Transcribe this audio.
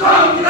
সংগ্রাম